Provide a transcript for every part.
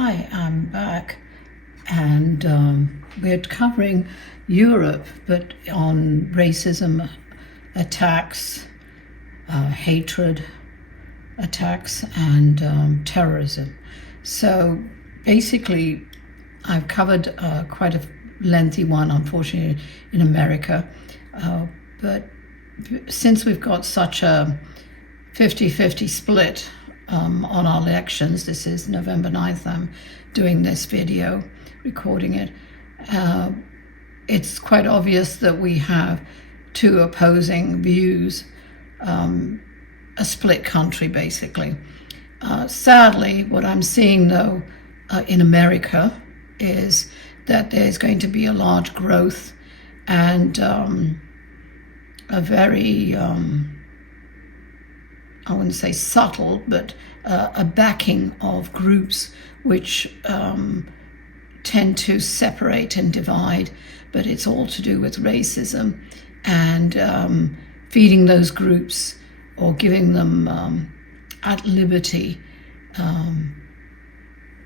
Hi, I'm back, and we're covering Europe, but on racism attacks, hatred attacks, and terrorism. So basically, I've covered quite a lengthy one, unfortunately, in America, but since we've got such a 50-50 split on our elections. This is November 9th. I'm doing this video, recording it. It's quite obvious that we have two opposing views, a split country, basically. Sadly, what I'm seeing, though, in America is that there's going to be a large growth and a very I wouldn't say subtle, but a backing of groups which tend to separate and divide, but it's all to do with racism and feeding those groups or giving them at liberty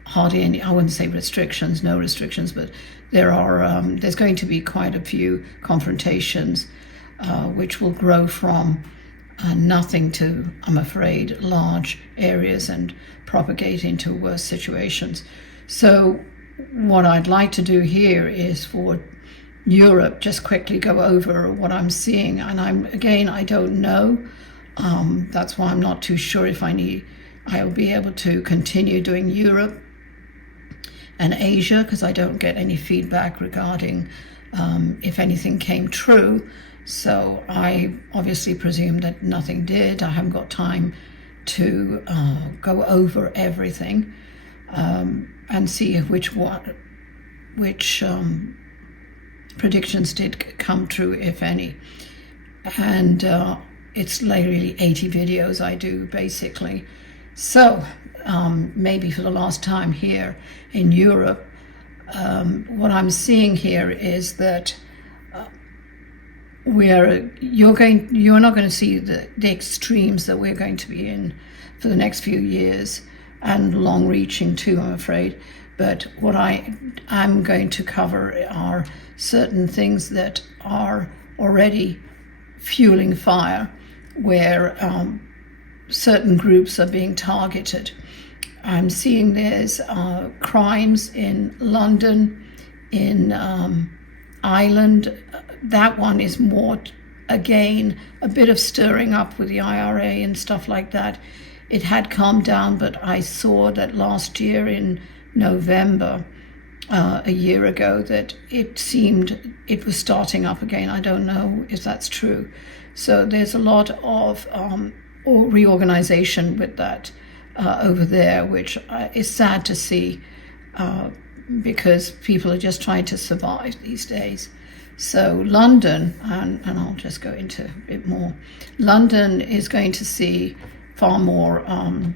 hardly any, I wouldn't say restrictions, no restrictions, but there's going to be quite a few confrontations which will grow from nothing to, I'm afraid, large areas and propagate into worse situations. So what I'd like to do here is for Europe, just quickly go over what I'm seeing. And I don't know. That's why I'm not too sure if I'll be able to continue doing Europe and Asia, because I don't get any feedback regarding if anything came true. So I obviously presume that nothing did. I haven't got time to go over everything and see which predictions did come true, if any. And it's literally 80 videos I do, basically. So maybe for the last time here in Europe, what I'm seeing here is that you're not going to see the extremes that we're going to be in for the next few years, and long-reaching too, I'm afraid. But what I'm going to cover are certain things that are already fueling fire, where certain groups are being targeted. I'm seeing there's crimes in London, in Ireland. That one is more, again, a bit of stirring up with the IRA and stuff like that. It had calmed down, but I saw that last year in November, a year ago, that it seemed it was starting up again. I don't know if that's true. So there's a lot of reorganization with that over there, which is sad to see because people are just trying to survive these days. So London, and I'll just go into a bit more, London is going to see far more, and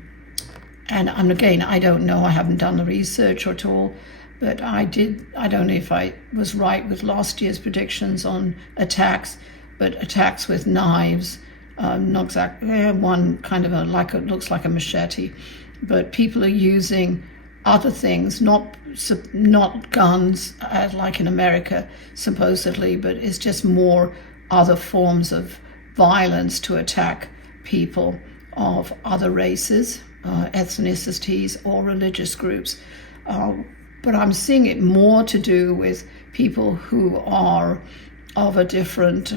again, I don't know, I haven't done the research at all, but I don't know if I was right with last year's predictions on attacks, but attacks with knives, not exactly, one kind of looks like a machete, but people are using other things, not guns like in America supposedly, but it's just more other forms of violence to attack people of other races, ethnicities, or religious groups. But I'm seeing it more to do with people who are of a different,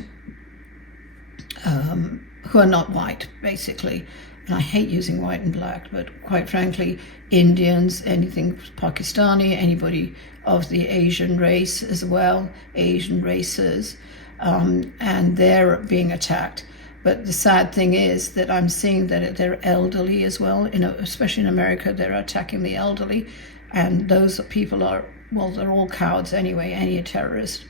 who are not white, basically. And I hate using white and black, but quite frankly, Indians, anything Pakistani, anybody of the Asian race as well, Asian races, and they're being attacked. But the sad thing is that I'm seeing that they're elderly as well, especially in America, they're attacking the elderly, and those people are, well, they're all cowards anyway, any terrorist,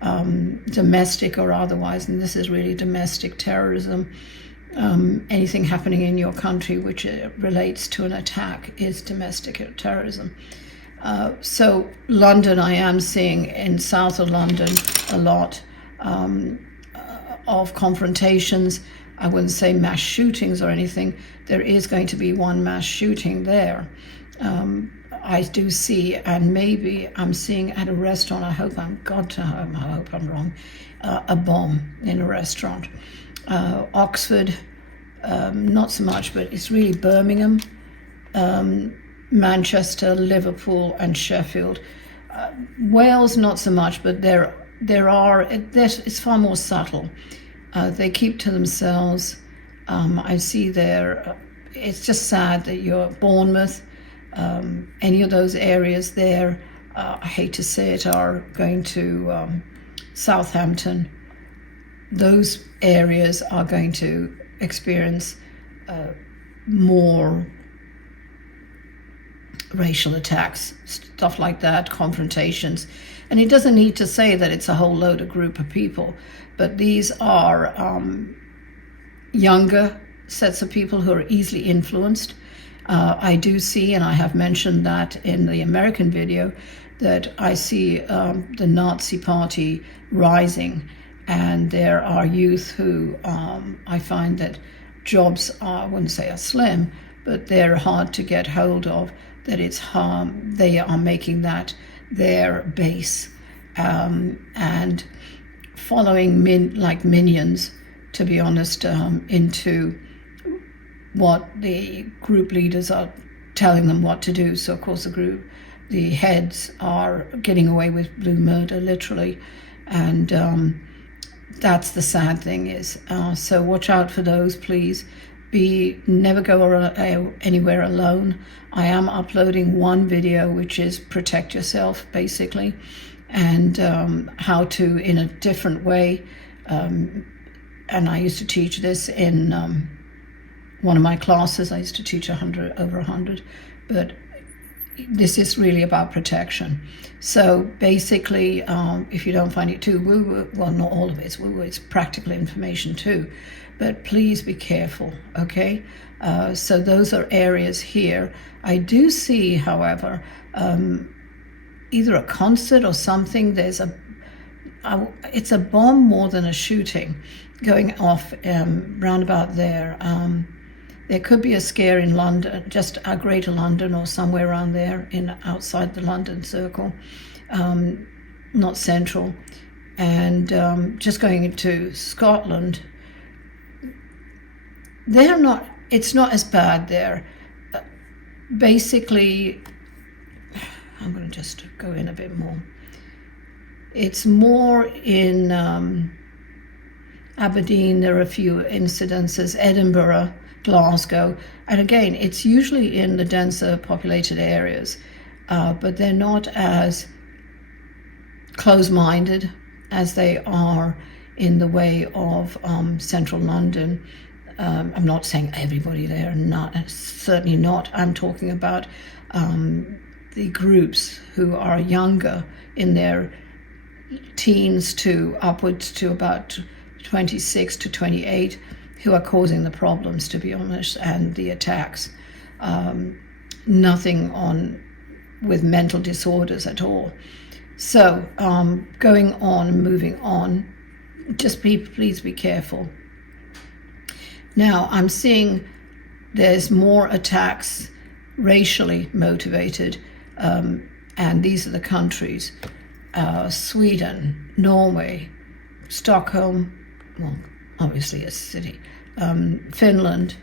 domestic or otherwise, and this is really domestic terrorism. Anything happening in your country which relates to an attack is domestic terrorism. So London, I am seeing in south of London a lot of confrontations. I wouldn't say mass shootings or anything. There is going to be one mass shooting there. I do see, and maybe I'm seeing at a restaurant, I hope I'm wrong, a bomb in a restaurant. Oxford, not so much, but it's really Birmingham, Manchester, Liverpool, and Sheffield. Wales, not so much, but it's far more subtle. They keep to themselves. I see there, it's just sad that you're Bournemouth, any of those areas there, I hate to say it, are going to Southampton. Those areas are going to experience more racial attacks, stuff like that, confrontations. And it doesn't need to say that it's a whole load of group of people, but these are younger sets of people who are easily influenced. I do see, and I have mentioned that in the American video, that I see the Nazi Party rising, and there are youth who I find that jobs are, I wouldn't say are slim, but they're hard to get hold of, that it's harm, they are making that their base, and following like minions, to be honest, into what the group leaders are telling them what to do. So of course the heads are getting away with blue murder, literally, and that's the sad thing is. So watch out for those, please. Never go anywhere alone. I am uploading one video which is protect yourself, basically, and how to, in a different way, and I used to teach this in one of my classes. I used to teach over 100, but this is really about protection. So basically, if you don't find it too woo-woo, well, not all of it's woo-woo, it's practical information too, but please be careful, okay? So those are areas here. I do see, however, either a concert or something, it's a bomb more than a shooting going off round about there. There could be a scare in London, just Greater London or somewhere around there, outside the London circle, not central. And just going into Scotland, it's not as bad there. Basically, I'm going to just go in a bit more. It's more in Aberdeen, there are a few incidences, Edinburgh, Glasgow, and again, it's usually in the denser populated areas, but they're not as close-minded as they are in the way of central London. I'm not saying everybody there, certainly not. I'm talking about the groups who are younger, in their teens to upwards to about 26 to 28, who are causing the problems, to be honest, and the attacks. Nothing with mental disorders at all. So going on, moving on, just please be careful. Now I'm seeing there's more attacks racially motivated, and these are the countries: Sweden, Norway, Stockholm, well, obviously a city, Finland,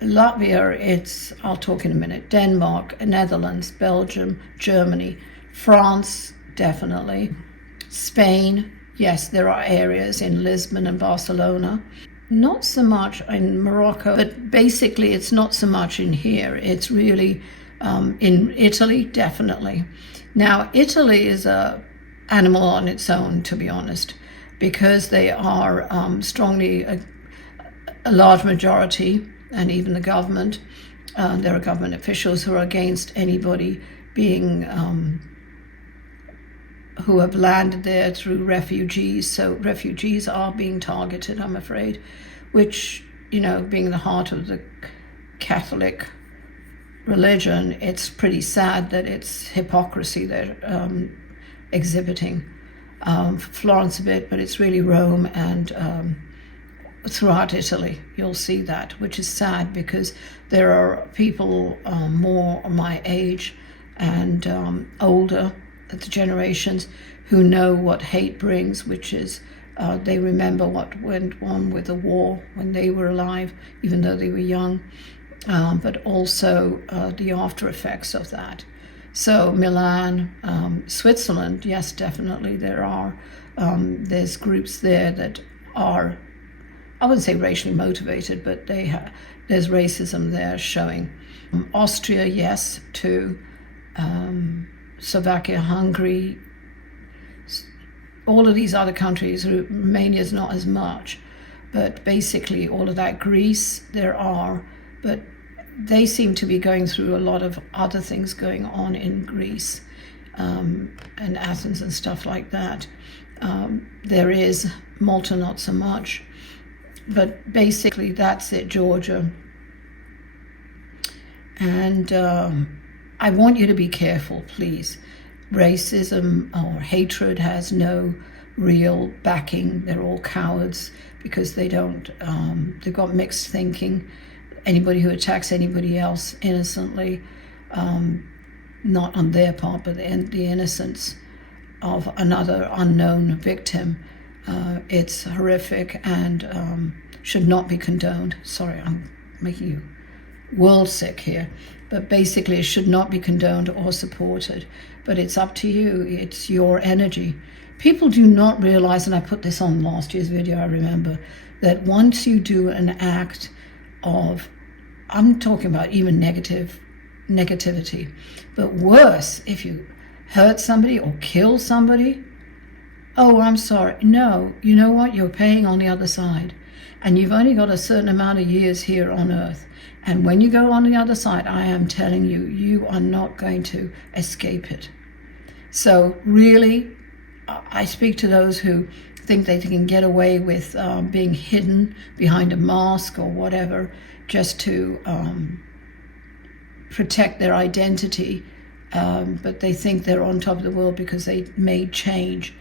Latvia, I'll talk in a minute, Denmark, Netherlands, Belgium, Germany, France, definitely, Spain, yes, there are areas in Lisbon and Barcelona, not so much in Morocco, but basically it's not so much in here, it's really in Italy, definitely. Now, Italy is a animal on its own, to be honest, because they are strongly a large majority, and even the government, there are government officials who are against anybody being who have landed there through refugees. So refugees are being targeted, I'm afraid, which, being the heart of the Catholic religion, it's pretty sad that it's hypocrisy they're exhibiting. Florence a bit, but it's really Rome and throughout Italy. You'll see that, which is sad because there are people more my age and older, the generations, who know what hate brings, which is they remember what went on with the war when they were alive, even though they were young, but also the after effects of that. So Milan, Switzerland, yes, definitely there are. There's groups there that are, I wouldn't say racially motivated, but there's racism there showing. Austria, yes, too. Slovakia, Hungary, all of these other countries. Romania is not as much, but basically all of that. Greece, there are, but they seem to be going through a lot of other things going on in Greece and Athens and stuff like that. There is Malta, not so much, but basically that's it, Georgia. And I want you to be careful, please. Racism or hatred has no real backing. They're all cowards because they don't, they've got mixed thinking. Anybody who attacks anybody else innocently, not on their part, but the innocence of another unknown victim, it's horrific and should not be condoned. Sorry, I'm making you world sick here, but basically it should not be condoned or supported. But it's up to you. It's your energy. People do not realize, and I put this on last year's video, I remember, that once you do an act of, I'm talking about even negativity, but worse, if you hurt somebody or kill somebody, oh, I'm sorry. No, you know what? You're paying on the other side. And you've only got a certain amount of years here on earth. And when you go on the other side, I am telling you, you are not going to escape it. So really, I speak to those who think they can get away with being hidden behind a mask or whatever, just to protect their identity, but they think they're on top of the world because they made change.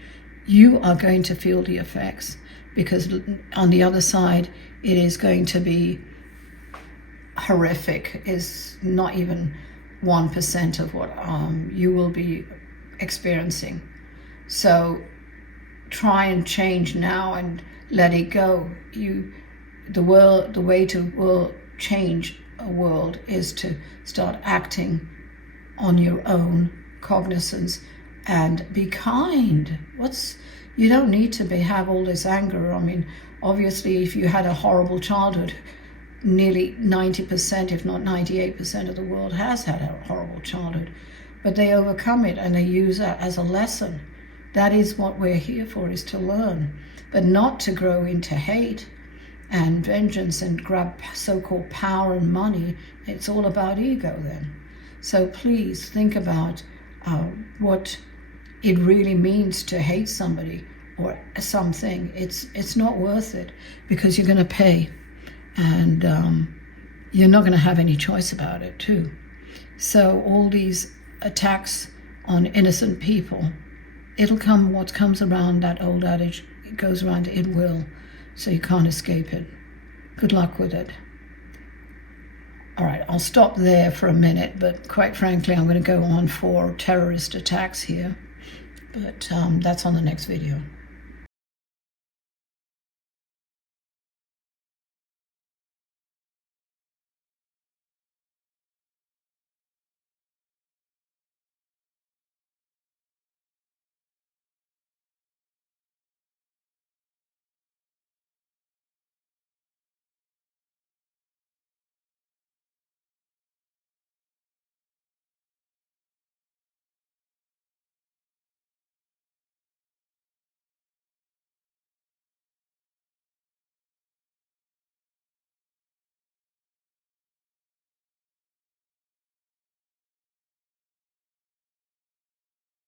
You are going to feel the effects, because on the other side, it is going to be horrific. Is not even 1% of what you will be experiencing. So try and change now and let it go. The way to change a world is to start acting on your own cognizance and be kind. You don't need to have all this anger. I mean, obviously, if you had a horrible childhood, nearly 90%, if not 98% of the world has had a horrible childhood, but they overcome it and they use that as a lesson. That is what we're here for, is to learn, but not to grow into hate and vengeance and grab so-called power and money. It's all about ego then. So please think about what it really means to hate somebody or something. It's not worth it, because you're going to pay, and you're not going to have any choice about it too. So all these attacks on innocent people, it'll come. What comes around, that old adage, it goes around, it will. So you can't escape it. Good luck with it. All right, I'll stop there for a minute, but quite frankly, I'm going to go on for terrorist attacks here. But that's on the next video.